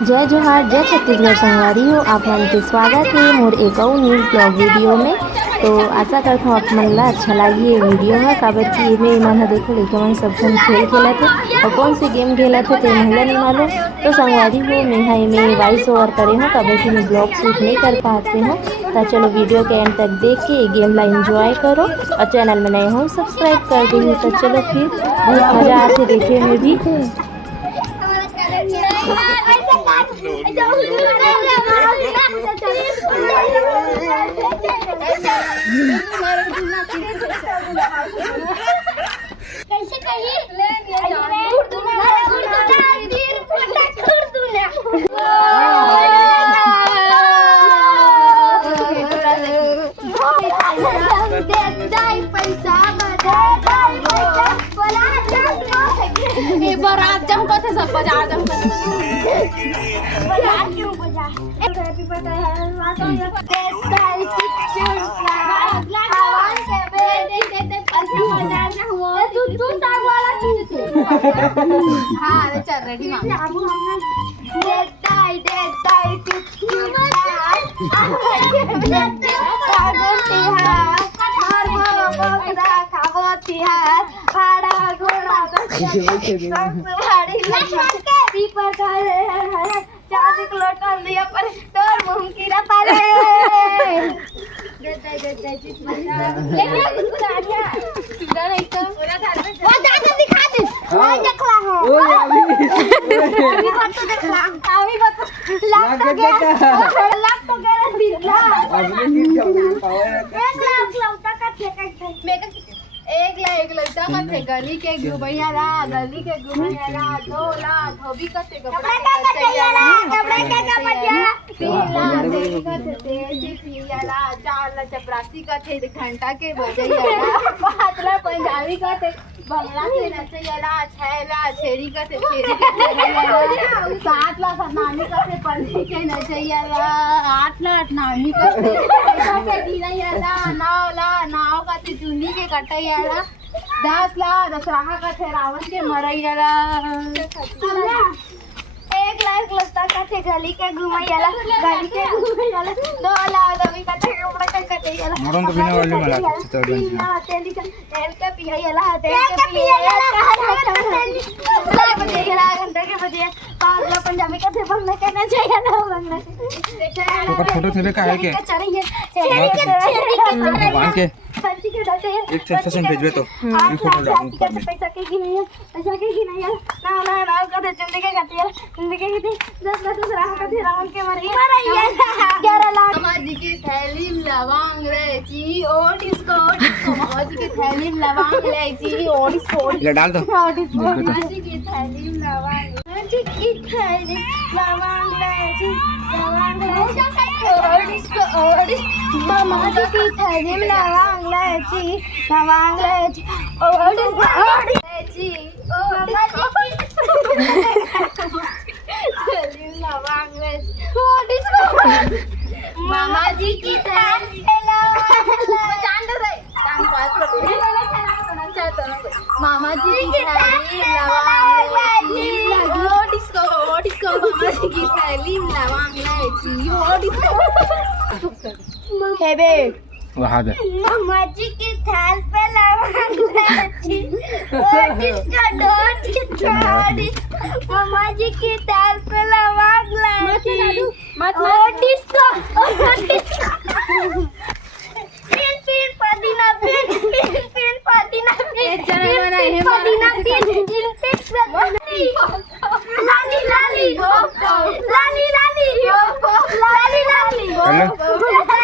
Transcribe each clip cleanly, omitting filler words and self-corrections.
जय जोहार जय छत्तीसगढ़ संगवारी हो आप मन के स्वागत है मोर एक और न्यू ब्लॉग वीडियो में। तो आशा करता हूँ आप मन ला अच्छा लगी ये वीडियो है काबर कि में मन देखो लेके मन सब जन खेल खेला थे और कौन से गेम खेला थे तो महिला नहीं मालूम। तो संगवारी हो मैं वॉइस ओवर करे हूँ काबर कि मैं ब्लॉग शूट नहीं कर पाते हूँ। तो चलो वीडियो के एंड तक देख के गेम ला एंजॉय करो और चैनल में नए हो सब्सक्राइब कर दो। तो चलो फिर बहुत मज़ा आते देखे में भी। कैसे कही बारात जम को थे सब बजा जम बजा क्यों बजा हैप्पी बर्थडे तू साग वाला हाँ चल रेडी दिया पर तोर मुंह की पारे एक लड़का का थे गली के घुमैया रा गली के घुमैया रा 2 लाख धोबी का थे कपड़ा का चाहिए कपड़ा का बजा 3 लाख देवी का थे तेजी पिया रा 4 लाख चपरासी का थे घंटा के बजैया रा 5 लाख पंजाबी का थे बंगला के नचैया रा 6 लाख छेरी का थे छेरी के बजैया रा 7 लाख नानी का थे पंडी के नचैया रा 8 लाख नानी का थे दिनैया रा 9 लाख नाव का थे चुनी के कटैया रा 10 लाख दशहरा का थे रावण के मरैया रा 1 लाख लगता का थे गली के घुमैया ला 2 लाख दवी का थे कपड़ा का कटैया ला मोरन तो बिना वाली मला तो तेल का पिया ला तेल का पिया ला घंटा के बजे 5 लाख पंजाबी का थे बंगला करना चाहिए ना बंगला तो फोटो थे का है के भगवान के एक सेशन भेजबे तो ये फोटो डालूं पैसा के की नहीं है ना का थे चंदी के कटिया चंदी के थी 10 लाख राह का थे रावण के मरैया 11 लाख माजी की थैली में लवंग रे ची और इसको माजी की थैली में लवंग रे ची और इसको ले डाल दो माजी की थैली में लवंग माजी की थैली लवंग रे ची लवंग और इसको और माजी की थैली में लवंग रे ची लवंग रे ची और रे ची मामा जी की थैली मामा जी की थैली वहां दे मामा जी की थाल पे लवंग मामा जी की थाल पे लवंग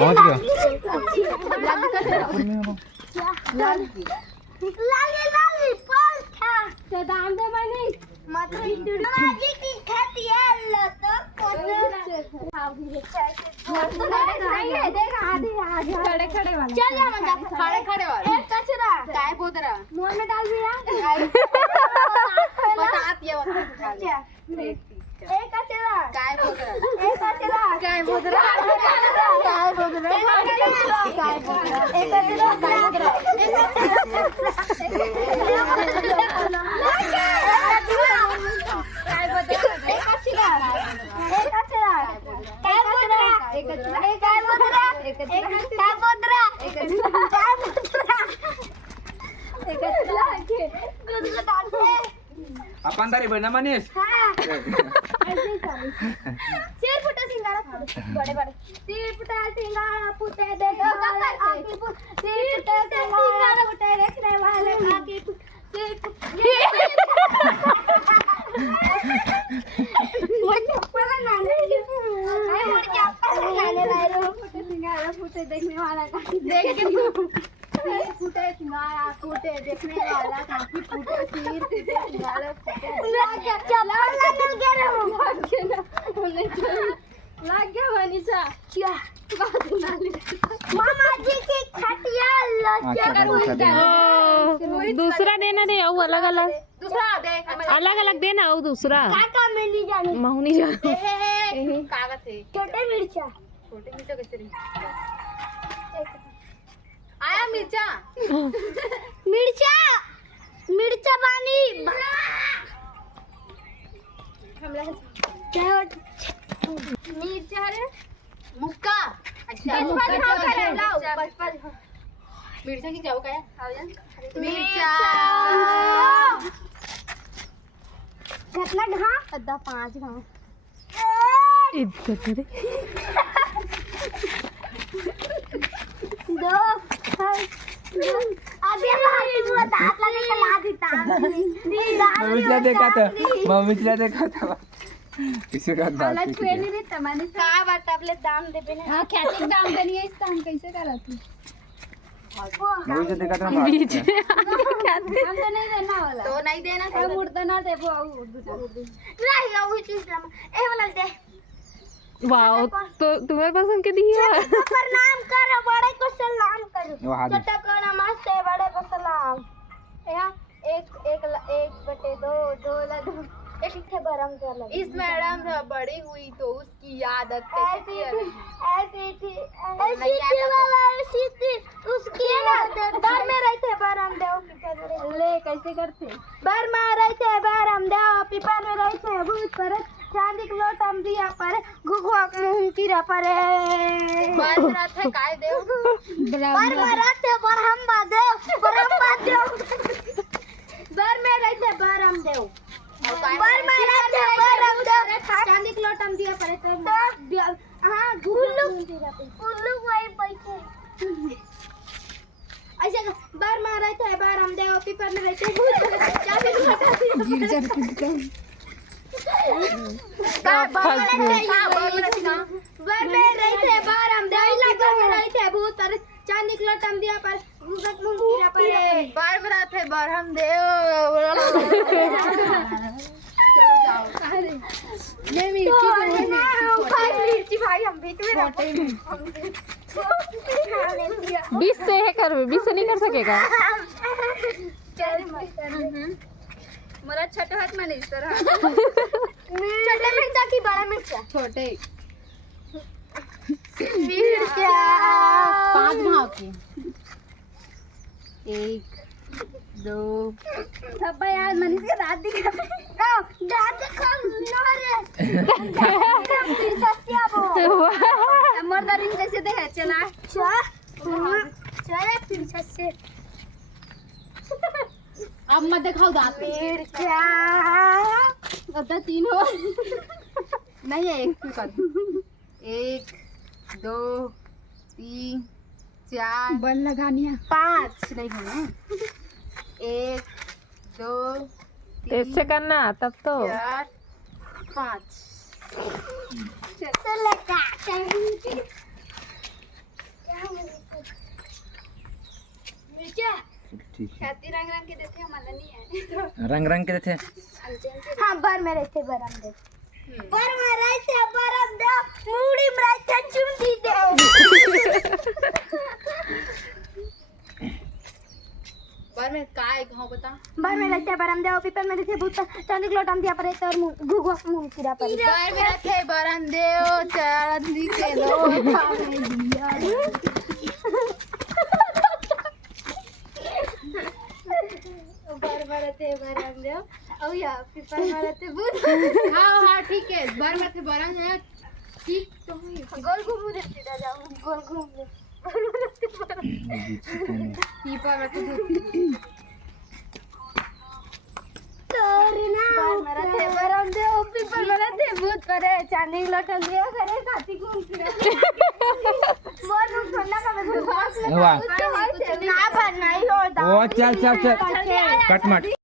पहुंच गया लाली पोल्था तो दाम दे बनी मत माजी की खेती है तो खड़े वाले चल जा मन खड़े वाले एक कचरा काय पोतरा मुंह में डाल दिया बता दिया एक कचरा काय पोतरा एक कचरा काय पोतरा काय पोतरा काय पोतरा एक कचरा काय पोतरा एक कचरा अपन तारी बना मनीष सिर फुटे सिंगारा बड़े बड़े सिर फुटे सिंगारा फुटे देखो आकी सिर फुटे सिंगारा फुटे देखने वाले आकी सिर फुटे सिंगारा फुटे देखने वाला देख के फुटे सिंगारा फुटे देखने वाला काफी फुटे सिर फुटे सिंगारा फुटे लग गया मनीषा क्या मामा जी की खटिया लज्जा दूसरा देना रे और अलग अलग दूसरा दे अलग अलग देना और दूसरा काका मैं नहीं जानी महू नहीं जान कागज है छोटे मिर्चा कैसे रही आया मिर्चा मिर्चा मिर्चा पानी मिर्चा रे मुक्का अच्छा मिर्चा की जाओ काय मिर्चा कितना घा अद्दा 5 घा इज्जत रे दो अभी भाई वो दांत लगे कला देता मम्मीला देखा था किसी का दांत अलग छुएने रे तमाने का बात आपले दाम देबे ने हां ख्याति दाम देनी है इस दाम कैसे करत मम्मीला देखा था हम तो नहीं देना वाला तो नहीं देना तो मुर्दा ना देबो नहीं वो चीज ए वाला दे वाओ तो तुम्हारे पसंद के दिया प्रणाम करो बड़े को सलाम करो वहां छोटा को नमस्ते बड़े को सलाम यहाँ एक बटे दो एक थे बरम कर लगे इस मैडम बड़ी हुई तो उसकी आदत ऐसी थी उसकी बार में रहते बरम देव ले कैसे करते बार में रहते बरम देव पीपर में रहते भूत पर चांदी को लोटम दिया पर गुगुआ मुंह कीरा पर बार में रहते काय देव बार में रहते बरम देव बार में रहते बरम देव बार में रहते बरम देव चांदी को लोटम दिया पर तो हां उल्लू वही बैठे ऐसे बार में रहते बरम देव पीपर में रहते चांदी को लोटम गिर जाते बार में रहते बरम देव लगा में रहते भूत पर चांदी को लोटम दिया पर गुगत मुंह कीरा पर बार में रहते बरम देव ये मिर्ची भाई हम बीच में 20 से है कर 20 से नहीं कर सकेगा मेरा छोटा हाथ में नहीं तरह छोटे मिर्चा की बड़ा मिर्चा छोटे मिर्चा 5 भाव की 1 2 सब यार मनीष के दांत दिखा दांत खा नो रे फिर सस्तिया बो मर्दारिन कैसे दे है चला चला फिर सस्ते अब मत दिखाओ दांत मिर्चा अब 3 हो नहीं है एक कर 1 2 3 4 बल लगानी है 5 नहीं है 1 2 ऐसे करना तब तो 4 5 चलो मिर्चा ठीक है ख्याति रंग रंग के देते हमारा नहीं है रंग के थे हाँ बार में रहते बरम दे बार में रहते बरम दे मूड़ी में रहते चुंदी दे बार में काय घाव बता बार में रहते बरम दे पीपल में रहते भूत चांदी को लोटम दिया पर और गुगुआ मुंह कीड़ा पर बार में रहते बरम दे चांदी के लोटा में दिया बार मारते बरम दे औ या पीपल मारते भूत हां ठीक है बार मारते बरम है ठीक तो गोल घूम दे सीधा जाओ गोल घूम दे पीपल मारते भूत मला ते बरं दे ओपी पण मला ते भूत करे चांदी लटन दे करे साथी घूमती बोल सोना का मैं वाह ना पर नहीं होता ओ चल कट मत